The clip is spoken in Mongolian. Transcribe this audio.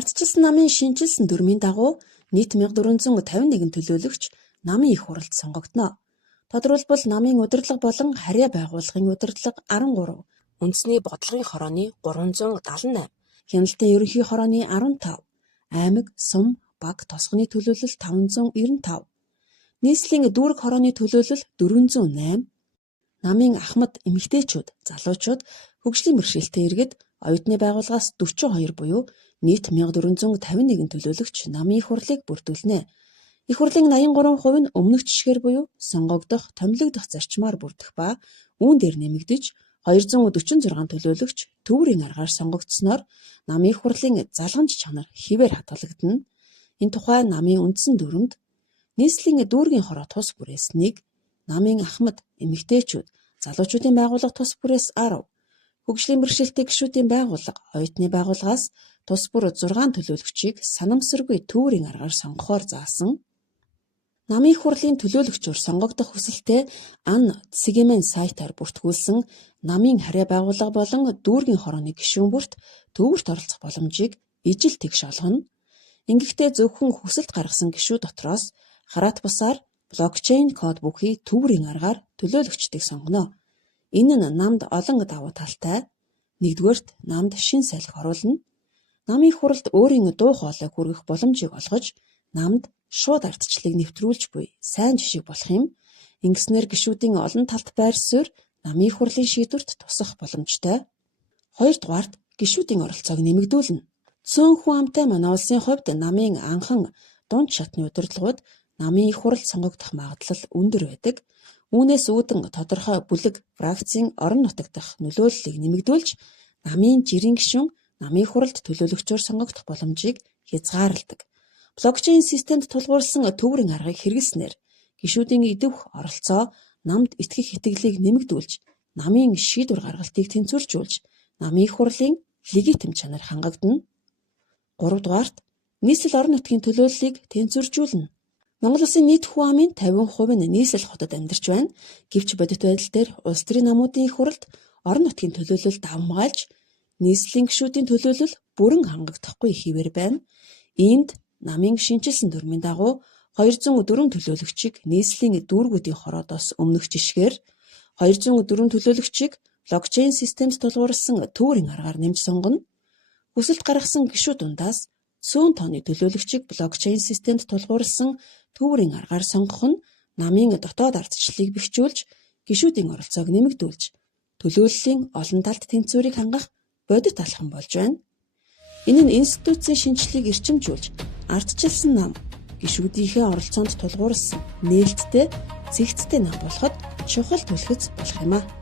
Ардчилсан намын шинжилсэн дүрмийн дагуу нийт 1451 төлөөлөгч намын их хуралд сонгогдно. Тодорхойлбол намын удирдлага болон харьяа байгууллагын удирдлага 13, үндэсний бодлогын хорооны 378, хяналтын ерөнхий хорооны 15, аймаг, сум, баг, тосгоны төлөөлөл 595, нийслэлийн дүүрэг хорооны төлөөлөл 408, намын ахмад эмэгтэйчүүд, залуучууд хөгжлийн бэрхшээлтэй иргэд оюутны байгууллагаас 42 буюу нийт 1451 төлөөлөгч намын их хурлыг бүрдүүлнэ. Их хурлын 83% нь өмнөх жишгээр буюу сонгогдох, томилогдох зарчмаар бүрдэх ба үүн дээр нэмэгдэж 246 төлөөлөгч төвөрийн аргаар сонгогдсноор намын их хурлын залгамж чанар хэвээр хадгалагдана. Энэ тухай намын үндсэн дүрмд нийслэлийн дүүргийн хороо тус бүрээс 1, намын ахмад эмэгтэйчүүд, залуучуудын байгууллага тус бүрээс 10, хөгжлийн бэрхшээлтэй гишүүдийн байгууллага, оюутны байгууллагаас тус бүр 6 төлөөлөгчийг санамсаргүй төвөрийн аргаар сонгохоор заасан. Намын их хурлын төлөөлөгчөөр сонгогдох хүсэлтээ ан.цгмн сайтаар бүртгүүлсэн намын харьяа байгууллага болон дүүргийн хорооны гишүүн бүрт төвөрт оролцох боломжийг ижил тэгш олгоно. Ингэхдээ зөвхөн хүсэлт гаргасан гишүүд дотроос хараат бусаар блокчейн код бүхий төвөрийн аргаар төлөөлөгчдийг сонгоно. Энэ нь намд олон давуу талтай. Нэгдүгээрт намд шин салхи оруулна. Намын их хуралд өөрийн дуу хоолойг хүргэх боломжийг олгож, намд шууд ардчлалыг нэвтрүүлж буй сайн жишээ болох юм. Ингэснээр гишүүдийн олон талт байр суурь намын их хурлын шийдвэрт тусах боломжтой. Хоёрдугаарт гишүүдийн оролцоог нэмэгдүүлнэ. Цөөн хүн амтай манай улсын хувьд намын анхан дунд шатны удирдлагууд намын их хуралд сонгогдох магадлал өндөр байдаг. Үүнээс үүдэн тодорхой бүлэг фракцийн орон нутаг дахь нөлөөллийг нэмэгдүүлж, намын жирийн гишүүн намын их хуралд төлөөлөгчөөр сонгогдох боломжийг хязгаарладаг. Блокчейн системд тулгуурласан төвөрийн аргыг хэрэглэснээр гишүүдийн идэвх оролцоо намд итгэх итгэлийг нэмэгдүүлж, намын шийдвэр гаргалтыг тэнцвэржүүлж, намын их хурлын легитим чанар хангагдана. Гуравдугаарт нийслэл орон нутгийн төлөөллийг тэнцвэржүүлнэ. Монгол Улсын нийт хүн амын 50% нь нийслэл хотод амьдарч байна. Гэвч бодит байдал дээр улс төрийн намуудын их хуралд орон нутгийн төлөөлөл давмгайлж, нийслэлийн гишүүдийн төлөөлөл бүрэн хангагдахгүй хэвээр байна. Иймд намын шинжилсэн дүрмийн дагуу 204 төлөөлөгчийг нийслэлийн дүүргүүдийн хороодоос өмнөх жишгээр, 204 төлөөлөгчийг блокчейн системд тулгуурласан төвөрийн аргаар нэмж сонгоно. Хүсэлт гаргасан гишүүд дундаас 100 тонны төлөөлөгчийг блокчейн системд тулгуурласан төвөрийн аргаар сонгох нь намын дотоод ардчлалыг бэхжүүлж, гишүүдийн оролцоог нэмэгдүүлж, төлөөллийн олон талт тэнцвэрийг хангах бодит алхам болж байна. Энэ нь институцийн шинжилгээг эрчимжүүлж, ардчилсан нам гишүүдийнхээ оролцоонд тулгуурласан нээлттэй, цэгцтэй нам болоход чухал түлхэц болох юм а.